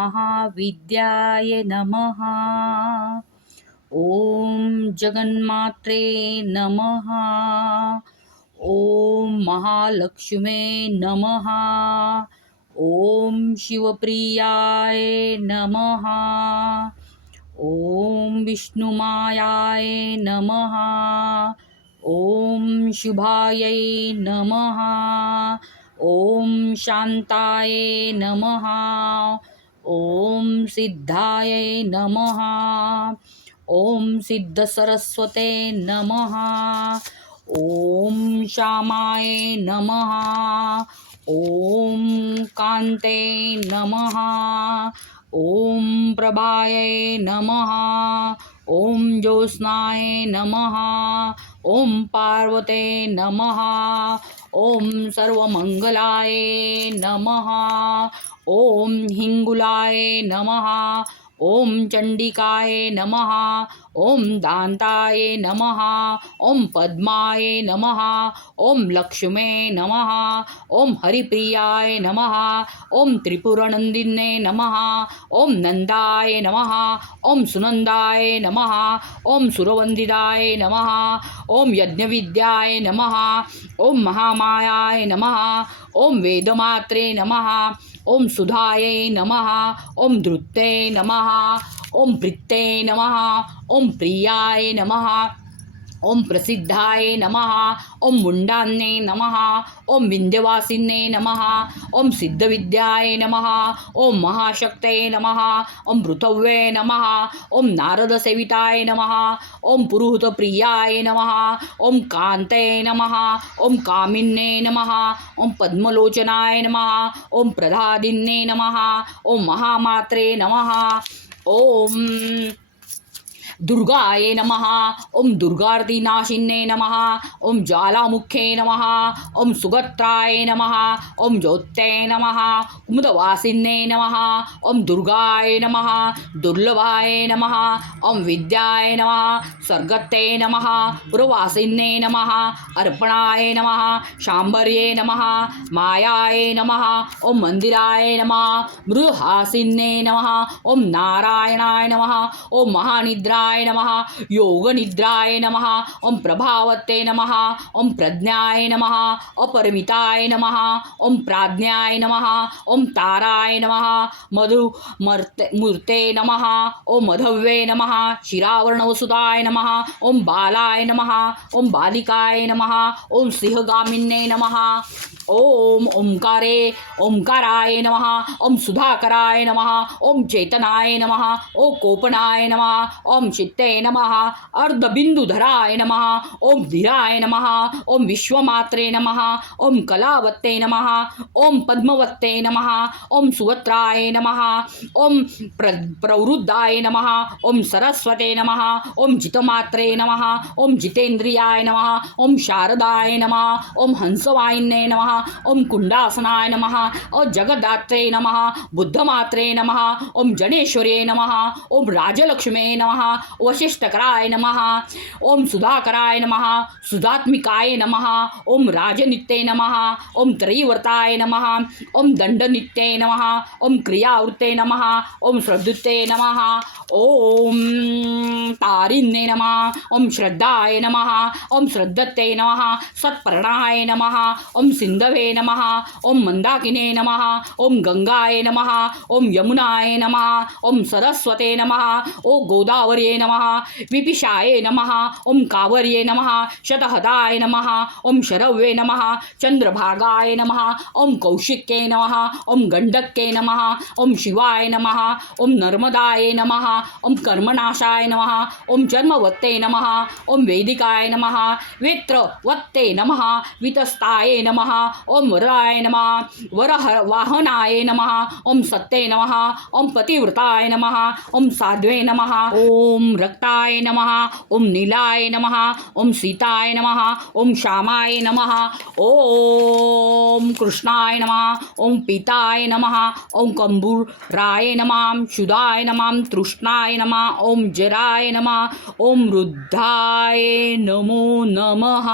महाविद्याय नमः। ॐ जगन्मात्रे नमः। ॐ महालक्ष्मे नमः। ॐ शिवप्रियाय नमः। ॐ विष्णुमायाय नमः। ॐ शुभायै नमः। ॐ शान्ताय नमः। ॐ सिद्धाय नमः। ॐ सिद्धसरस्वते नमः। ॐ श्यामाय नमः। ॐ कान्ते नमः। ॐ प्रभाय नमः। ॐ ज्योत्स्नाय नमः। ॐ पार्वते नमः। ॐ सर्वमङ्गलाय नमः। ॐ हिङ्गुलाय नमः। ॐ चण्डिकाय नमः। ॐ दान्ताय नमः। ॐ पद्माय नमः। ॐ लक्ष्मे नमः। ॐ हरिप्रियाय नमः। ॐ त्रिपुरनन्दिने नमः। ॐ नन्दाय नमः। ॐ सुनन्दाय नमः। ॐ सुरवन्दिताय नमः। ॐ यज्ञविद्याय नमः। ॐ महामायाय नमः। ॐ वेदमात्रे नमः। ॐ सुधायै नमः। ॐ धृत्ते नमः। ॐ प्रीत्ते नमः। ॐ प्रियाय नमः। ॐ प्रसिद्धाय नमः। ॐ मुण्डान्ने नमः। ॐ विन्ध्यवासिन्ये नमः। ॐ सिद्धविद्याय नमः। ॐ महाशक्तये नमः। ॐ पृथव्ये नमः। ॐ नारदसेविताय नमः। ॐ पुरुहूतप्रियाय नमः। ॐ कान्ते नमः। ॐ कामिन्ये नमः। ॐ पद्मलोचनाय नमः। ॐ प्रदादिन्ये नमः। ॐ महामात्रे नमः। ॐ दुर्गाय नमः। ॐ दुर्गार्तिनाशिन्ये नमः। ॐ ज्वालामुखे नमः। ॐ सुगत्राय नमः। ॐ ज्योत्ते नमः। कुमुदवासिन्ये नमः। ॐ दुर्गाय नमः। दुर्लभाय नमः। ॐ विद्याय नमः। सर्गत्ते नमः। पुरवासिन्ये नमः। अर्पणाय नमः। शाम्बर्ये नमः। मायाय नमः। ॐ मन्दिराय नमः। मृहासिन्ये नमः। ॐ नारायणाय नमः। ॐ महानिद्राय नमः। योगनिद्राय नमः। ॐ प्रभावते नमः। ॐ प्रज्ञाय नमः। अपरिमिताय नमः। ॐ प्राज्ञाय नमः। ॐ ताराय नमः। मूर्ते नमः। ॐ मधव्ये नमः। शिरावर्णवसुताय नमः। ॐ बालाय नमः। ॐ बालिकाय नमः। ॐ सिंहगामिन्ये नमः। ॐ ओंकारे ओंकाराय नमः। ॐ सुधाकराय नमः। ॐ चेतनाय नमः। ॐ कोपनाय नमः। ॐ चित्ते नमः। अर्धबिन्दुधराय नमः। ॐ धीराय नमः। ॐ विश्वमात्रे नमः। ॐ कलावत्ते नमः। ॐ पद्मवत्ते नमः। ॐ सुवत्राय नमः। ॐ प्रवृद्धाय नमः। ॐ सरस्वते नमः। ॐ जितमात्रे नमः। ॐ जितेन्द्रियाय नमः। ॐ शारदाय नमः। ॐ हंसवाहिन्ये नमः। ॐ कुण्डासनाय नमः। ॐ जगद्धात्रे नमः। बुद्धमात्रे नमः। ॐ जनेश्वर्ये नमः। ॐ राजलक्ष्मे नमः। वशिष्ठकराय नमः। ॐ सुधाकराय नमः। सुधात्मिकाय नमः। ॐ राजनित्ये नमः। ॐ त्रयीवर्ताय नमः। ॐ दण्डनित्ये नमः। ॐ क्रियावृत्ते नमः। ॐ श्रद्धुते नमः। ॐ तारिण्ये नमः। ॐ श्रद्धाय नमः। ॐ श्रद्धत्ते नमः। सत्पर्णाय नमः। ॐ सिन्धवे नमः। ॐ मन्दाकिने नमः। ॐ गंगाय नमः। ॐ यमुनाय नमः। ॐ सरस्वते नमः। ॐ गोदावर्ये नमः। विपिशाय नमः। ॐ कावर्ये नमः। शतहताय नमः। ॐ शरव्ये नमः। चंद्रभागाय नमः। ॐ कौशिक्ये नमः। ॐ गंडक्ये नमः। ॐ शिवाय नमः। ॐ नर्मदाय नमः। ॐ कर्मनाशाय नमः। ॐ जन्मवत्ते नमः। ॐ वेदिकाय नमः। वेत्रवत्ते नमः। वितस्ताय नमः। ॐ वराय नमः। वरवाहनाय नमः। ॐ सत्ते नमः। ॐ पतिव्रताय नमः। ॐ साध्वे नमः। ॐ रक्ताय नमः। ॐ नीलाय नमः। ॐ सीताय नमः। ॐ श्यामाय नमः। ॐ कृष्णाय नमः। ॐ पीताय नमः। ॐ कंबुराय नमः। शुदाय नमः। तृष्णाय नमः। ॐ जराय नमः। ॐ वृद्धाय नमो नमः।